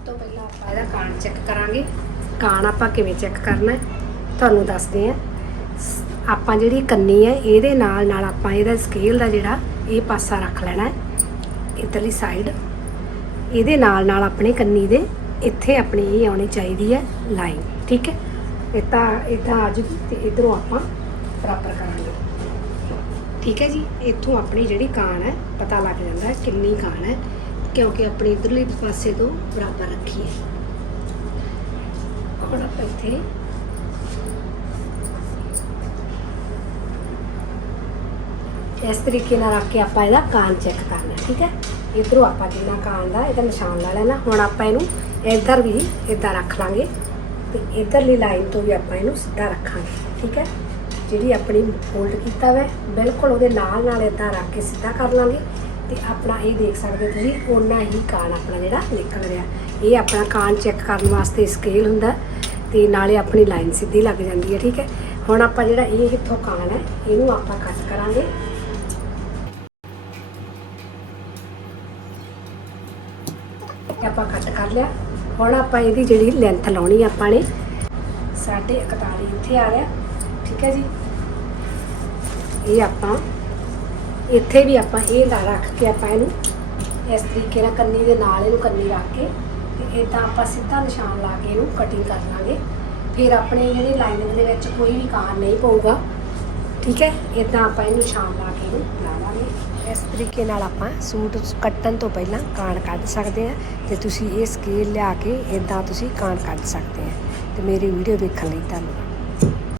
ਸਭ ਤੋਂ ਪਹਿਲਾਂ ਆਪਾਂ ਇਹਦਾ ਕਾਣ ਚੈੱਕ ਕਰਾਂਗੇ। ਕਾਣ ਆਪਾਂ ਕਿਵੇਂ ਚੈੱਕ ਕਰਨਾ ਹੈ, ਤੁਹਾਨੂੰ ਦੱਸਦੇ ਆ ਆਪਾਂ ਜਿਹੜੀ ਕੰਨੀ ਹੈ, ਇਹਦੇ ਨਾਲ ਨਾਲ ਆਪਾਂ ਇਹਦਾ ਸਕੇਲ ਦਾ ਜਿਹੜਾ, ਇਹ ਪਾਸਾ ਰੱਖ ਲੈਣਾ ਹੈ, ਇਧਰਲੀ ਸਾਈਡ ਇਹਦੇ ਨਾਲ ਨਾਲ ਆਪਣੇ ਕੰਨੀ ਦੇ, ਇੱਥੇ ਆਪਣੀ ਇਹ ਆਉਣੀ ਚਾਹੀਦੀ ਹੈ ਲਾਈਨ ਠੀਕ ਹੈ? ਇਹ ਤਾਂ ਇਦਾਂ ਆ ਜੂਗੀ ਤੇ ਇਧਰੋਂ ਆਪਾਂ ਬਰਾਬਰ ਕਰਾਂਗੇ। ਠੀਕ ਹੈ ਜੀ? ਇੱਥੋਂ ਆਪਣੀ ਜਿਹੜੀ ਕਾਣ ਹੈ, ਪਤਾ ਲੱਗ ਜਾਂਦਾ ਹੈ ਕਿੰਨੀ ਕਾਣ ਹੈ। ਕਿਉਂਕਿ ਆਪਣੀ ਇਧਰਲੇ ਪਾਸੇ ਤੋਂ ਬਰਾਬਰ ਰੱਖੀਏ। ਹੁਣ ਆਪਾਂ ਇੱਥੇ ਇਸ ਤਰੀਕੇ ਨਾਲ ਰੱਖ ਕੇ ਆਪਾਂ ਇਹਦਾ ਕਾਨ ਚੈੱਕ ਕਰਨਾ, ਠੀਕ ਹੈ? ਇਧਰੋਂ ਆਪਾਂ ਜਿੰਨਾ ਕਾਨ ਦਾ ਇਹਦਾ ਨਿਸ਼ਾਨ ਲਾ ਲੈਣਾ। ਹੁਣ ਆਪਾਂ ਇਹਨੂੰ ਇੱਧਰ ਵੀ ਇਦਾਂ ਰੱਖ ਲਾਂਗੇ ਤੇ ਇਧਰਲੀ ਲਾਈਨ ਤੋਂ ਵੀ ਆਪਾਂ ਇਹਨੂੰ ਸਿੱਧਾ ਰੱਖਾਂਗੇ, ਠੀਕ ਹੈ? ਜਿਹੜੀ ਆਪਣੀ ਫੋਲਡ ਕੀਤਾ ਵਾ ਬਿਲਕੁਲ ਉਹਦੇ ਨਾਲ ਨਾਲ ਇਦਾਂ ਰੱਖ ਕੇ ਸਿੱਧਾ ਕਰ ਲਾਂਗੇ। ਤੇ ਆਪਣਾ ਇਹ ਦੇਖ ਸਕਦੇ ਤੁਸੀਂ, ਓਨਾ ਹੀ ਕਾਨ ਆਪਣਾ ਜਿਹੜਾ ਨਿਕਲ ਰਿਹਾ। ਇਹ ਆਪਣਾ ਕਾਨ ਚੈੱਕ ਕਰਨ ਵਾਸਤੇ ਸਕੇਲ ਹੁੰਦਾ ਤੇ ਨਾਲੇ ਆਪਣੀ ਲਾਈਨ ਸਿੱਧੀ ਲੱਗ ਜਾਂਦੀ ਹੈ, ਠੀਕ ਹੈ? ਹੁਣ ਆਪਾਂ ਜਿਹੜਾ ਇਹ ਇੱਥੋਂ ਕਾਨ ਹੈ, ਇਹਨੂੰ ਆਪਾਂ ਕੱਟ ਕਰਾਂਗੇ। ਆਪਾਂ ਕੱਟ ਕਰ ਲਿਆ। ਹੁਣ ਆਪਾਂ ਇਹਦੀ ਜਿਹੜੀ ਲੈਂਥ ਲਾਉਣੀ ਆਪਾਂ ਨੇ, ਸਾਢੇ 41 ਇੱਥੇ ਆ ਰਿਹਾ, ਠੀਕ ਹੈ ਜੀ? ਇਹ ਆਪਾਂ ਇੱਥੇ ਵੀ ਆਪਾਂ ਇਹ ਲਾ ਰੱਖ ਕੇ ਆਪਾਂ ਇਹਨੂੰ ਇਸ ਤਰੀਕੇ ਨਾਲ ਕੰਨੀ ਦੇ ਨਾਲ ਇਹਨੂੰ ਕੰਨੀ ਰੱਖ ਕੇ ਤੇ ਇਦਾਂ ਆਪਾਂ ਸਿੱਧਾ ਨਿਸ਼ਾਨ ਲਾ ਕੇ ਇਹਨੂੰ ਕਟਿੰਗ ਕਰ ਲਾਂਗੇ। ਫਿਰ ਆਪਣੇ ਜਿਹੜੀ ਲਾਈਨਿੰਗ ਦੇ ਵਿੱਚ ਕੋਈ ਵੀ ਕਾਰ ਨਹੀਂ ਪਊਗਾ, ਠੀਕ ਹੈ? ਇਦਾਂ ਆਪਾਂ ਇਹਨੂੰ ਨਿਸ਼ਾਨ ਲਾ ਕੇ ਇਹਨੂੰ ਲਾ ਲਾਂਗੇ। ਇਸ ਤਰੀਕੇ ਨਾਲ ਆਪਾਂ ਸੂਟ ਕੱਟਣ ਤੋਂ ਪਹਿਲਾਂ ਕਾਣ ਕੱਢ ਸਕਦੇ ਆ ਤੇ ਤੁਸੀਂ ਇਹ ਸਕੇਲ ਲਿਆ ਕੇ ਇਦਾਂ ਤੁਸੀਂ ਕਾਣ ਕੱਢ ਸਕਦੇ ਆ ਤੇ ਮੇਰੀ ਵੀਡੀਓ ਵੇਖਣ ਲਈ ਧੰਨਵਾਦ।